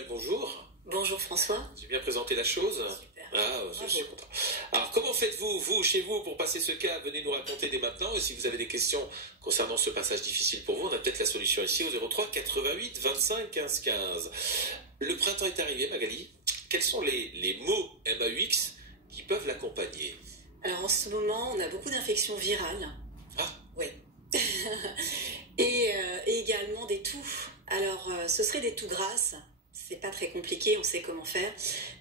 Bonjour, Bonjour François. j'ai bien présenté la chose. Super. Ah, je suis content. Alors, comment faites-vous, vous, chez vous, pour passer ce cas? Venez nous raconter dès maintenant. Et si vous avez des questions concernant ce passage difficile pour vous, on a peut-être la solution ici au 03 88 25 15 15. Le printemps est arrivé, Magali. Quels sont les mots MAUX qui peuvent l'accompagner? Alors en ce moment, on a beaucoup d'infections virales. Ah, Oui. Et également des toux. Alors ce serait des toux grasses. C'est pas très compliqué, on sait comment faire.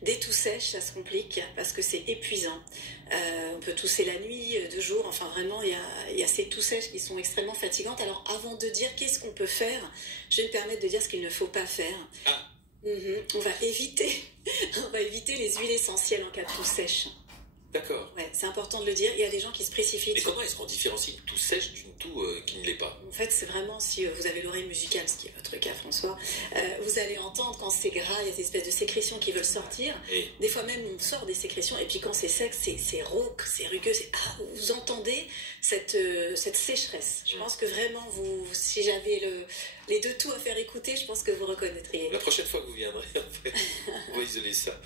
Des toux sèches, ça se complique parce que c'est épuisant. On peut tousser la nuit, de jour. Enfin vraiment, il y a ces toux sèches qui sont extrêmement fatigantes. Alors avant de dire qu'est-ce qu'on peut faire, je vais me permettre de dire ce qu'il ne faut pas faire. ah, On va éviter, on va éviter les huiles essentielles en cas de toux sèche. d'accord. Ouais, c'est important de le dire. Il y a des gens qui se précipitent. Mais comment est-ce qu'on différencie une toux sèche d'une toux qui ne l'est pas? En fait, c'est vraiment si vous avez l'oreille musicale, ce qui est votre cas, François, vous allez entendre quand c'est gras, il y a des espèces de sécrétions qui veulent sortir. Et Des fois même, on sort des sécrétions, et puis quand c'est sec, c'est rauque, c'est rugueux. Vous entendez cette sécheresse. Je pense que vraiment, si j'avais les deux toux à faire écouter, je pense que vous reconnaîtriez. la prochaine fois que vous viendrez, on va isoler ça.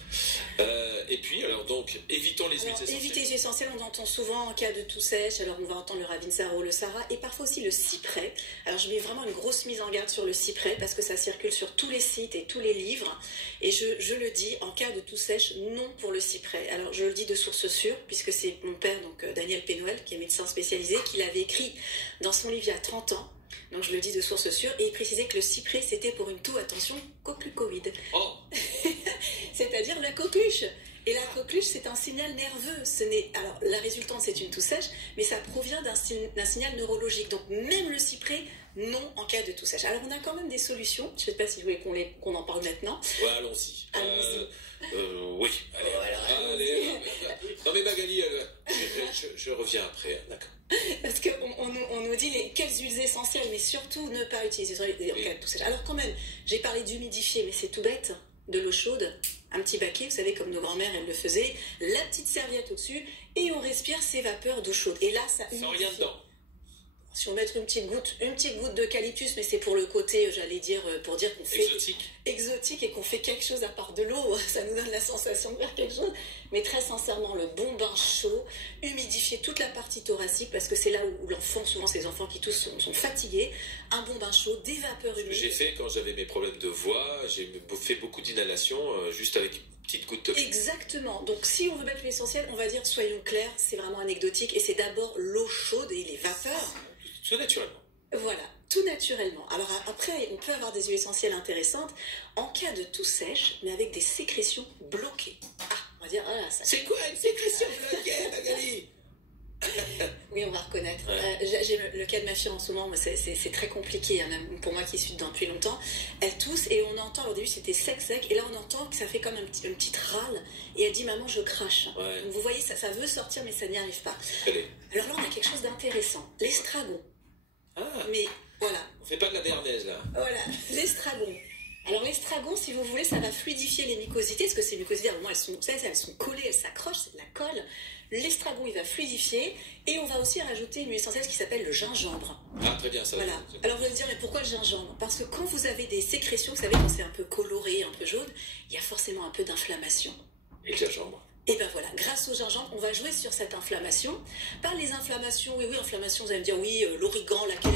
Et puis, alors donc, évitons les huiles Alors, essentielles. éviter les huiles essentielles, on entend souvent en cas de toux sèche. Alors, on va entendre le ravinsaro, le Sara et parfois aussi le cyprès. Alors, je mets vraiment une grosse mise en garde sur le cyprès parce que ça circule sur tous les sites et tous les livres. Et je le dis, en cas de toux sèche, non pour le cyprès. Alors, je le dis de source sûre puisque c'est mon père, donc Daniel Pénoël, qui est médecin spécialisé, qui l'avait écrit dans son livre il y a 30 ans. Donc, je le dis de source sûre. Et il précisait que le cyprès, c'était pour une toux, attention, coquelucoïde. Oh, C'est-à-dire la coqueluche. Et la coqueluche, c'est un signal nerveux. Alors, la résultante, c'est une toux sèche, mais ça provient d'un signal neurologique. Donc, même le cyprès, non en cas de toux sèche. Alors, on a quand même des solutions. Je ne sais pas si vous voulez qu'on en parle maintenant. ouais, allons-y. Allons-y. Oui, allez. Oh, alors, allez. Non mais Magali, je reviens après, d'accord. Parce qu'on nous dit quelles huiles essentielles, mais surtout ne pas utiliser en cas de toux sèche. Alors, quand même, j'ai parlé d'humidifier, mais c'est tout bête. De l'eau chaude, un petit baquet, vous savez, comme nos grands-mères, elles le faisaient, la petite serviette au-dessus, et on respire ces vapeurs d'eau chaude. Et là, ça humidifie. Sans rien dedans. Si on met une petite goutte d'eucalyptus, mais c'est pour le côté, j'allais dire, pour dire qu'on fait exotique et qu'on fait quelque chose à part de l'eau, ça nous donne la sensation de faire quelque chose. Mais très sincèrement, le bon bain chaud, humidifier toute la partie thoracique, parce que c'est là où l'enfant, souvent ces enfants qui tous sont fatigués, un bon bain chaud, des vapeurs humides. J'ai fait quand j'avais mes problèmes de voix, j'ai fait beaucoup d'inhalation juste avec une petite goutte de... Exactement. Donc si on veut mettre l'essentiel, on va dire, soyons clairs, c'est vraiment anecdotique, et c'est d'abord l'eau chaude et les vapeurs. Tout naturellement. Voilà, tout naturellement. Alors après, on peut avoir des huiles essentielles intéressantes en cas de toux sèche, mais avec des sécrétions bloquées. Ah, on va dire, ah, ça... C'est quoi une sécrétion bloquée, Magali? Oui, on va reconnaître. Ouais. J'ai le cas de ma fille en ce moment, c'est très compliqué, hein, même pour moi qui suis dedans depuis longtemps. Elle tousse et on entend, au début c'était sec, et là on entend que ça fait comme une petite râle, et elle dit, maman, je crache. Ouais. Donc vous voyez, ça veut sortir, mais ça n'y arrive pas. Allez. Alors là, on a quelque chose d'intéressant, l'estragon. Ah, Mais voilà, on fait pas de la béarnaise là. voilà, l'estragon. Alors l'estragon, si vous voulez, ça va fluidifier les mucosités, parce que ces mucosités, à un moment, elles sont collées, elles s'accrochent, c'est de la colle. L'estragon, il va fluidifier, et on va aussi rajouter une huile essentielle qui s'appelle le gingembre. Ah, très bien, ça. Voilà. Alors vous allez me dire, mais pourquoi le gingembre? Parce que quand vous avez des sécrétions, vous savez, quand c'est un peu coloré, un peu jaune, il y a forcément un peu d'inflammation. Et le gingembre. Et ben voilà, grâce au gingembre, on va jouer sur cette inflammation. Par les inflammations, oui, inflammation, vous allez me dire, oui, l'origan, laquelle?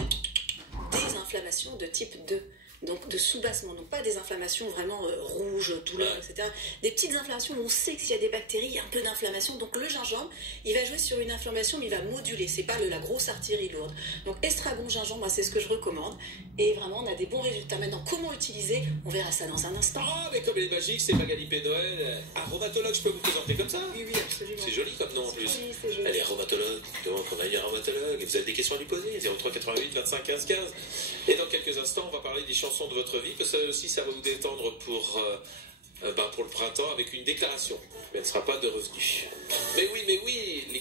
Des inflammations de type 2. Donc de soubassement, donc pas des inflammations vraiment rouges, douleurs, etc. Des petites inflammations où on sait que s'il y a des bactéries, il y a un peu d'inflammation. Donc le gingembre, il va jouer sur une inflammation, mais il va moduler. C'est pas la grosse artillerie lourde. Donc estragon, gingembre, moi, c'est ce que je recommande. Et vraiment, on a des bons résultats. Maintenant, comment utiliser? On verra ça dans un instant. Ah, mais comme elle est magique, c'est Magali Pénoël. Aromatologue, je peux vous présenter comme ça? Oui, absolument. C'est joli comme nom en plus. Oui, c'est joli. Elle est aromatologue, donc on a eu un aromatologue. Et vous avez des questions à lui poser? 03 88 25 15 15. Et dans quelques instants, on va parler des chansons de votre vie, parce que ça aussi, ça va vous détendre pour le printemps avec une déclaration. Mais elle ne sera pas de revenu. Mais oui, les